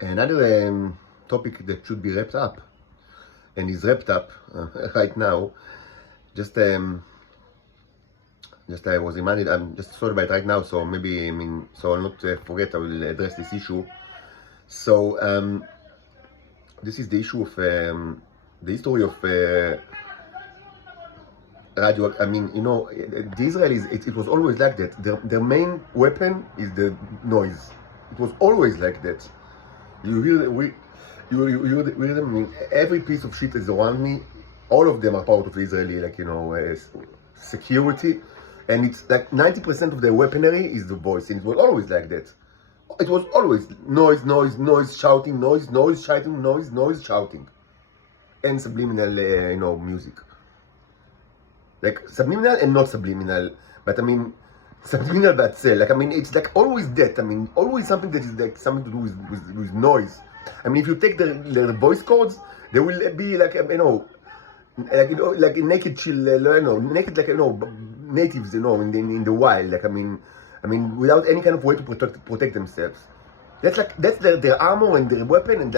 another topic that should be wrapped up, and is wrapped up right now. Just I was reminded. I'm just thought about it right now, so maybe so I'll not forget. I will address this issue. So this is the issue of the history of radio. The Israelis. It was always like that. Their main weapon is the noise. It was always like that. You hear them. Every piece of shit is around me. All of them are part of Israeli, security, and it's like 90% of their weaponry is the voice, and it was always like that. It was always noise, shouting, noise, shouting, noise, shouting, and subliminal, music. Like subliminal and not subliminal, but subliminal but cell. It's like always that. Always something that is like something to do with noise. If you take the voice chords, they will be like like a naked naked natives, in the wild. Without any kind of way to protect themselves. That's their armor and their weapon and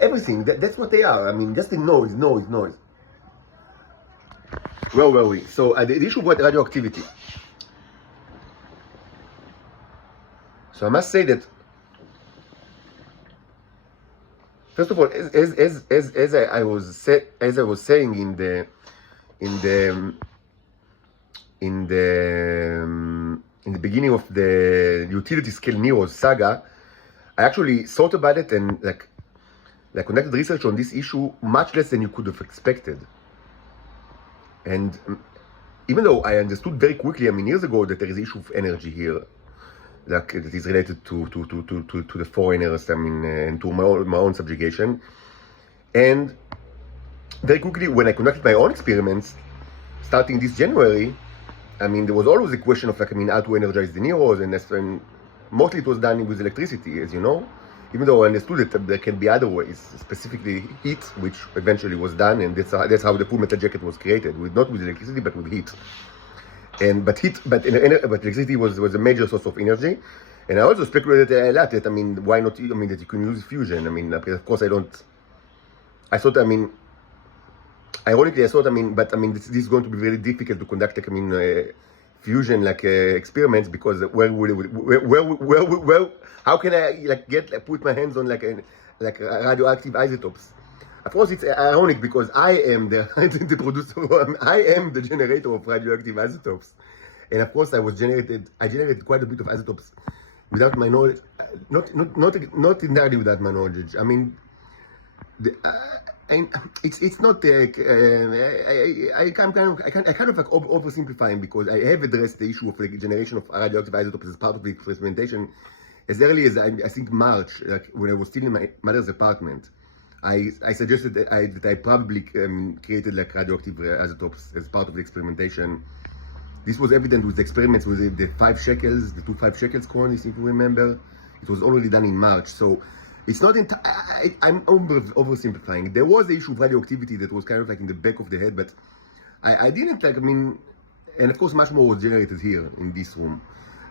everything. That's what they are. Just the noise. Where were we? So the issue about radioactivity. So I must say that, first of all, as I was saying in the beginning of the utility scale Nero's saga, I actually thought about it and conducted research on this issue much less than you could have expected. And even though I understood very quickly, years ago, that there is an issue of energy here, that is related to the foreigners, and to my own subjugation. And very quickly, when I conducted my own experiments, starting this January, there was always a question of how to energize the Neros, and mostly it was done with electricity, as you know. Even though I understood that there can be other ways, specifically heat, which eventually was done, and that's how the full metal jacket was created, not with electricity but with heat. But electricity was a major source of energy, and I also speculated a lot that why not? That you can use fusion. Of course I thought ironically I thought this is going to be very difficult to conduct fusion experiments, because how can I put my hands on radioactive isotopes? Of course, it's ironic because I am the producer. I am the generator of radioactive isotopes, and of course, I generated quite a bit of isotopes without my knowledge. Not entirely without my knowledge. It's not. I kind of oversimplifying, because I have addressed the issue of the generation of radioactive isotopes as part of the experimentation as early as I think March, when I was still in my mother's apartment. I suggested that I probably created radioactive isotopes as part of the experimentation. This was evident with the experiments with the 5 shekels, the 2 5 shekels coin, if you remember. It was already done in March, so it's not. I'm oversimplifying. There was the issue of radioactivity that was kind of in the back of the head, but I didn't and of course much more was generated here in this room,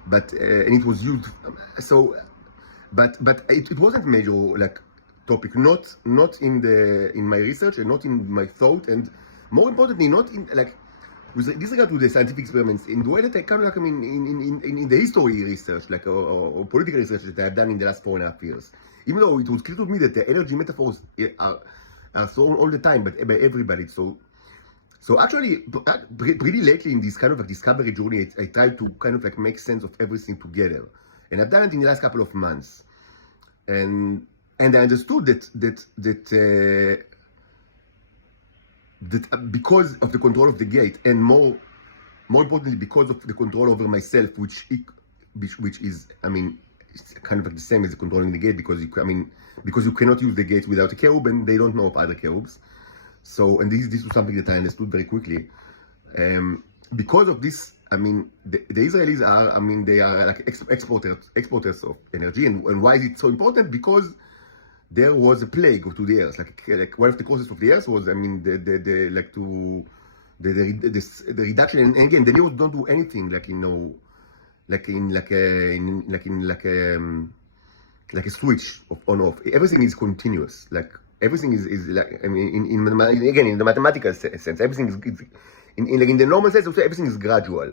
but and it was used. So, but it wasn't major topic, not in my research, and not in my thought, and more importantly, not in with disregard to the scientific experiments, in the way that I kind of in the history research, or political research that I have done in the last 4.5 years. Even though it was clear to me that the energy metaphors are thrown all the time, but by everybody. So actually, pretty lately in this kind of discovery journey, I tried to kind of make sense of everything together, and I've done it in the last couple of months, and I understood that because of the control of the gate, and more importantly because of the control over myself, which is it's kind of the same as controlling the gate, because you cannot use the gate without a cherub, and they don't know of other cherubs. So, and this was something that I understood very quickly. Because of this, the Israelis are, they are exporters of energy, and why is it so important? Because there was a plague to the earth. One of the causes of the earth was, the reduction. And again, the Neos don't do anything like in like a switch of on off. Everything is continuous. Like everything is like, I mean, again, in the mathematical sense, everything is in the normal sense. Also, everything is gradual.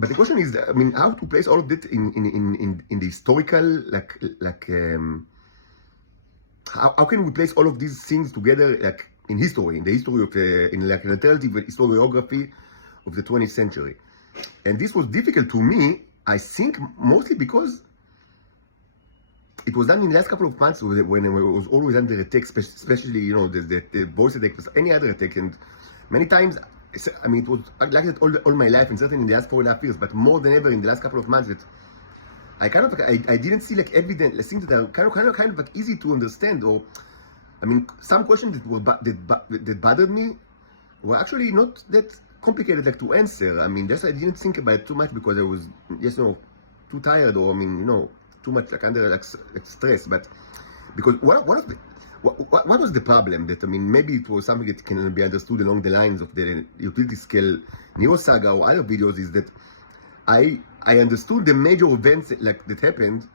But the question is, I mean, how to place all of that in the historical, how can we place all of these things together, like in history, in the history of in like an alternative historiography of the 20th century? And this was difficult to me, I think, mostly because it was done in the last couple of months when it was always under attack, especially, you know, the voice attack, any other attack, and many times, I mean, it was like that all my life, and certainly in the last 4.5 years, but more than ever in the last couple of months, that I kind of, I didn't see like evidence, like things that are kind of like easy to understand, or, I mean, some questions that bothered me were actually not that complicated like to answer. I mean, just I didn't think about it too much because I was just, you know, too tired, or I mean, you know, too much like under like stress. But because what was the problem? That, I mean, maybe it was something that can be understood along the lines of the utility scale Neurosaga or other videos, is that I understood the major events like that happened,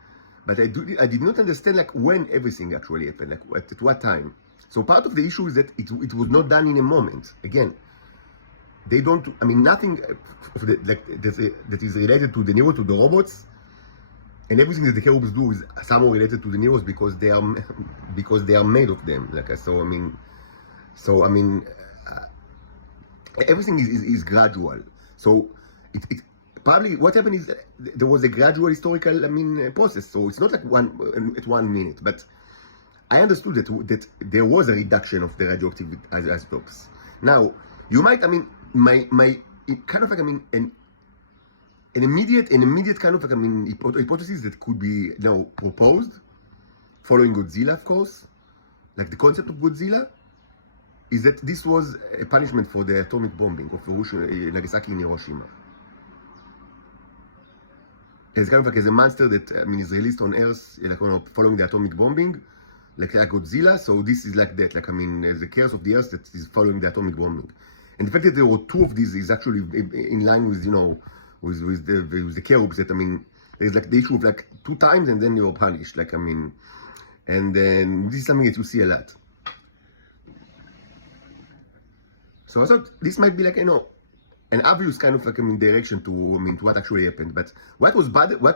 but I did not understand like when everything actually happened, like at what time. So part of the issue is that it was not done in a moment. Again, they don't, I mean, nothing that is related to the Neuro, to the robots, and everything that the cherubs do is somehow related to the Neuros because they are made of them. Like, so I mean, everything is gradual. So it probably what happened is there was a gradual historical, I mean, process. So it's not like at 1 minute, but I understood that there was a reduction of the radioactive isotopes. Now, you might, I mean, my kind of like, I mean, an immediate kind of like, I mean, hypothesis that could be, you know, proposed following Godzilla, of course, like the concept of Godzilla, is that this was a punishment for the atomic bombing of Nagasaki and Hiroshima. It's kind of like as a monster that, I mean, is released on Earth, like, you know, following the atomic bombing, like Godzilla. So this is like that, like, I mean, the curse of the Earth that is following the atomic bombing. And the fact that there were two of these is actually in line with, you know, with the cherubs, that, I mean, there's like the issue of like 2 times and then you're punished, like, I mean, and then this is something that you see a lot. So I thought this might be like, you know, an obvious kind of like, I mean, direction to, I mean, to what actually happened. But what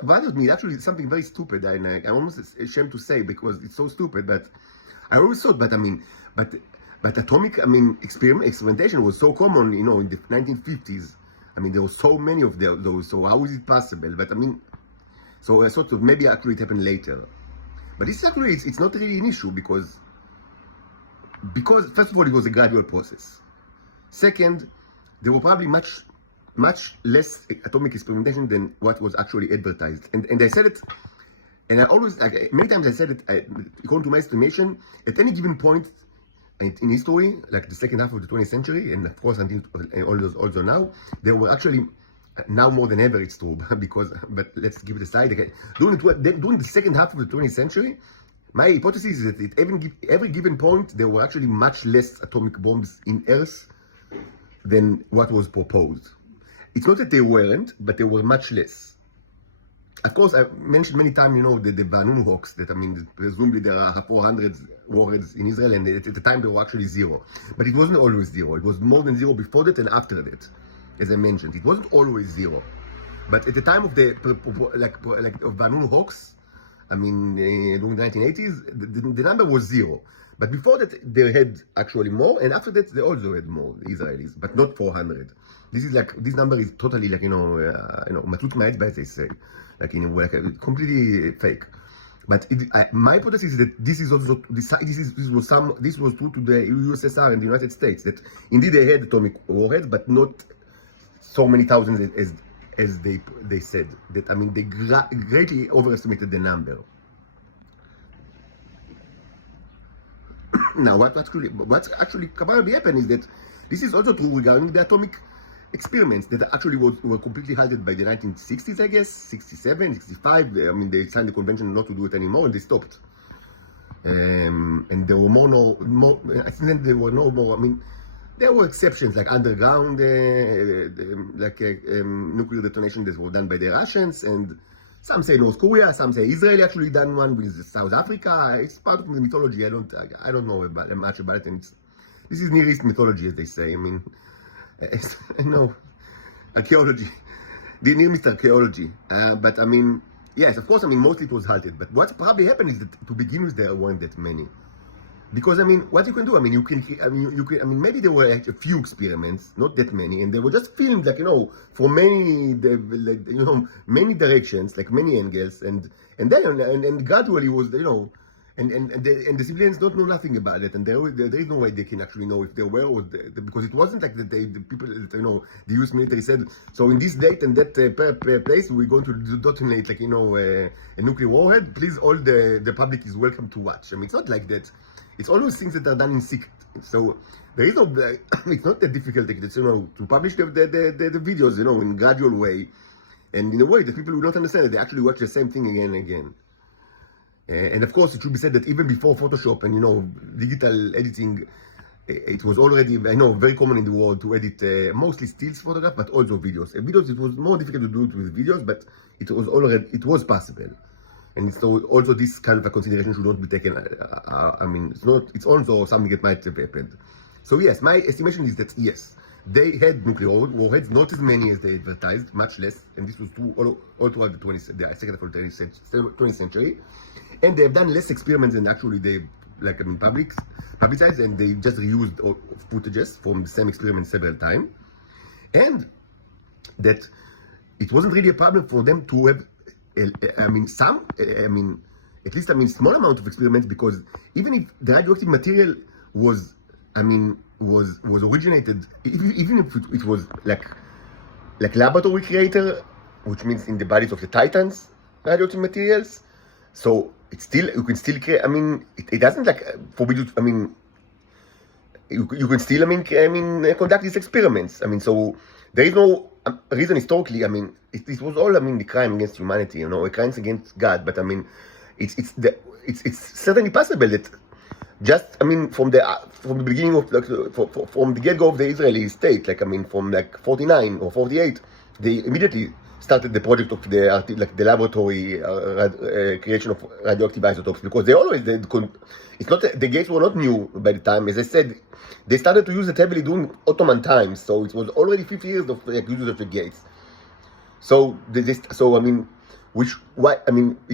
bothered me actually is something very stupid, and I'm almost ashamed to say because it's so stupid. But I always thought, but I mean, but atomic, I mean, experimentation was so common, you know, in the 1950s. I mean, there were so many of those. So how is it possible? But I mean, so I thought of maybe actually it happened later. But this actually, it's not really an issue because first of all, it was a gradual process. Second, there were probably much less atomic experimentation than what was actually advertised. And I said it, and I always, like, many times I said it, according to my estimation, at any given point in history, like the second half of the 20th century, and of course until also now, there were actually, now more than ever it's true, but let's give it aside. Okay. During the second half of the 20th century, my hypothesis is that at every given point, there were actually much less atomic bombs in Earth than what was proposed. It's not that they weren't, but they were much less. Of course, I mentioned many times, you know, the Vanunu hoax, that, I mean, presumably there are 400 warheads in Israel, and at the time there were actually 0. But it wasn't always 0. It was more than 0 before that and after that, as I mentioned. It wasn't always 0. But at the time of the of Vanunu hoax, I mean, during the 1980s, the number was 0. But before that, they had actually more, and after that, they also had more, the Israelis, but not 400. This number is totally, like, matut ma'et, as they say, like, in a way, like, completely fake. But my hypothesis is that this was true to the USSR and the United States, that indeed they had atomic warheads, but not so many thousands as they said. That, I mean, they greatly overestimated the number. Now, what's actually probably happened is that this is also true regarding the atomic experiments that actually were completely halted by the 1960s, I guess, 67, 65. I mean, they signed the convention not to do it anymore, and they stopped. And there were more. I think there were no more. I mean, There were exceptions like underground, nuclear detonation that were done by the Russians, and some say North Korea, some say Israel actually done one with South Africa. It's part of the mythology. I don't know much about it, and this is Near East mythology, as they say. I mean, I know archaeology, the Near East archaeology. But I mean, yes, of course. I mean, mostly it was halted. But what probably happened is that to begin with, there weren't that many. Because I mean, what you can do, I mean, I mean, maybe there were a few experiments, not that many, and they were just filmed, like, from many directions, like many angles, and then and gradually was, and the civilians don't know nothing about it, and there is no way they can actually know if there were, or because it wasn't like that the people, the US military said, so in this date and that place, we're going to detonate, like, a nuclear warhead. Please, all the public is welcome to watch. I mean, it's not like that. It's always things that are done in secret. So there is no, it's not that difficult, like, to publish the videos, in a gradual way, and in a way that people will not understand it. They actually watch the same thing again and again. And of course, it should be said that even before Photoshop and, digital editing, it was already, I know, very common in the world to edit mostly stills photograph, but also videos. And videos, it was more difficult to do it with videos, but it was possible. And so also this kind of a consideration should not be taken. I mean, it's also something that might have happened. So yes, my estimation is that yes, they had nuclear warheads, not as many as they advertised, much less. And this was true all throughout the second half of the 20th century. And they have done less experiments than actually they, publicized, and they just reused footages from the same experiment several times. And that it wasn't really a problem for them to have, at least small amount of experiments, because even if the radioactive material was originated, even if it was like laboratory creator, which means in the bodies of the Titans, radioactive materials, so you can still create. I mean, it doesn't forbid you. I mean, you can still conduct these experiments. I mean, so there is no reason historically. I mean, it was all the crime against humanity, a crime against God. But I mean, it's certainly possible that just from the beginning of from the get-go of the Israeli state, from 49 or 48, they immediately started the project of the laboratory creation of radioactive isotopes, because they always did. It's not the gates were not new by the time. As I said, they started to use it heavily during Ottoman times, so it was already 50 years of use of the gates. So it's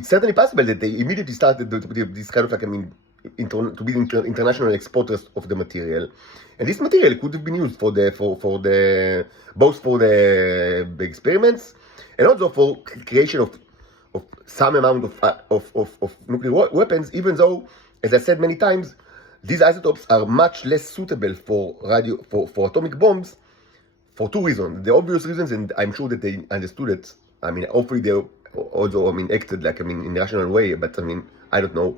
certainly possible that they immediately started this kind of to be international exporters of the material, and this material could have been used both for the experiments and also for creation of some amount of nuclear weapons. Even though, as I said many times, these isotopes are much less suitable for atomic bombs, for two reasons. The obvious reasons, and I'm sure that they understood it. I mean, hopefully they also acted in a rational way, but I don't know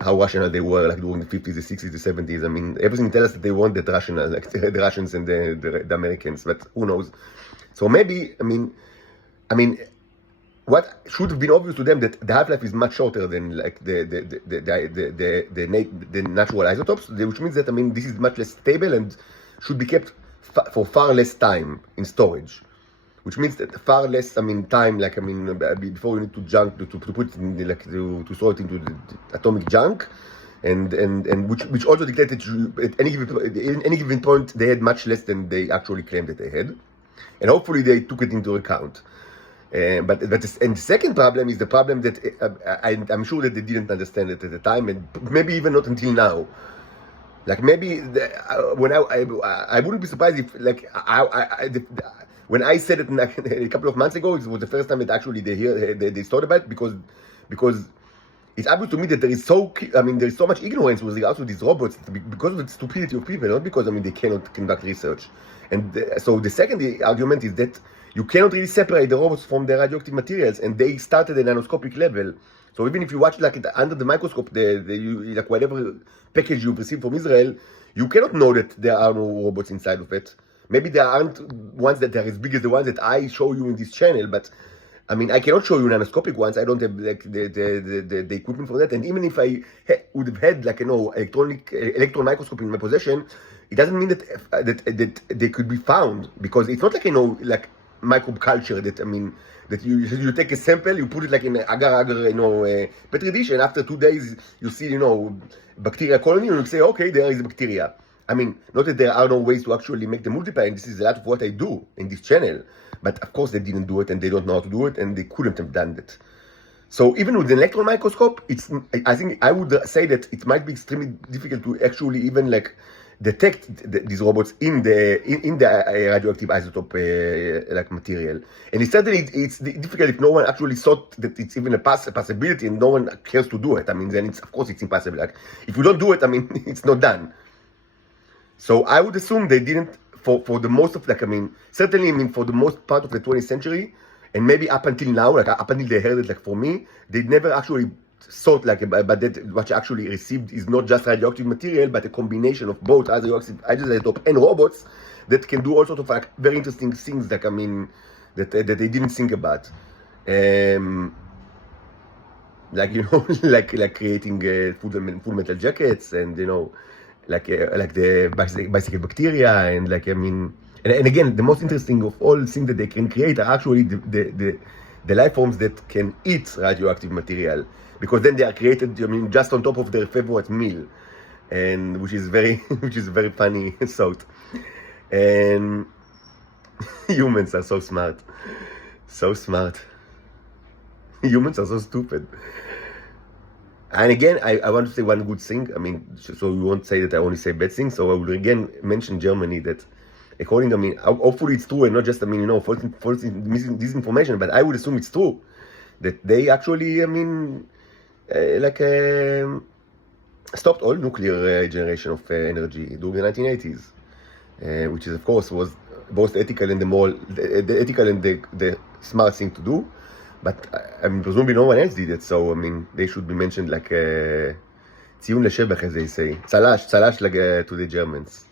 how rational they were during the 50s, the 60s, the 70s. I mean, everything tells us that they weren't that rational, the Russians and the Americans, but who knows? So maybe, what should have been obvious to them, that the half-life is much shorter than the natural isotopes, which means that this is much less stable and should be kept for far less time in storage, which means that far less time before you need to put it in to store it into the atomic junk, and which also dictated at any given point they had much less than they actually claimed that they had, and hopefully they took it into account. And the second problem is the problem that I'm sure that they didn't understand it at the time, and maybe even not until now. Maybe when I wouldn't be surprised if when I said it a couple of months ago, it was the first time that actually they thought about it, because it's obvious to me that there is so much ignorance with regards to these robots because of the stupidity of people, not because they cannot conduct research. And so the second argument is that you cannot really separate the robots from the radioactive materials, and they start at a nanoscopic level. So even if you watch under the microscope, whatever package you receive from Israel, you cannot know that there are no robots inside of it. Maybe there aren't ones that are as big as the ones that I show you in this channel, but I cannot show you nanoscopic ones. I don't have the equipment for that. And even if I would have had electron microscope in my possession, it doesn't mean that they could be found, because it's not like, like microbe culture that, that you take a sample, you put it like in an agar, petri dish, and after 2 days you see, bacteria colony, and you say, okay, there is bacteria. Not that there are no ways to actually make them multiply, and this is a lot of what I do in this channel, but of course they didn't do it, and they don't know how to do it, and they couldn't have done that. So even with an electron microscope, I think I would say that it might be extremely difficult to actually even like detect these robots in the radioactive isotope like material. And it's difficult if no one actually thought that it's even a possibility, and no one cares to do it. Then of course it's impossible. Like if you don't do it, it's not done. So I would assume they didn't for the most of certainly for the most part of the 20th century. And maybe up until now, like up until they heard it, like for me, they never actually thought but that what you actually received is not just radioactive material, but a combination of both radioactive isotope and robots that can do all sorts of like very interesting things, like that they didn't think about, like creating full metal jackets, and like the bicycle bacteria, and And again, the most interesting of all things that they can create are actually the life forms that can eat radioactive material, because then they are created, just on top of their favorite meal, and which is very funny thought. And humans are so smart, Humans are so stupid. And again, I want to say one good thing. So you won't say that I only say bad things. So I will again mention Germany, that according, hopefully it's true, and not just, false disinformation, but I would assume it's true, that they actually, stopped all nuclear generation of energy during the 1980s, which is, of course, was both ethical and the ethical and the smart thing to do, but presumably no one else did it, so, they should be mentioned like, ציון לשבח, as they say, צל"ש to the Germans.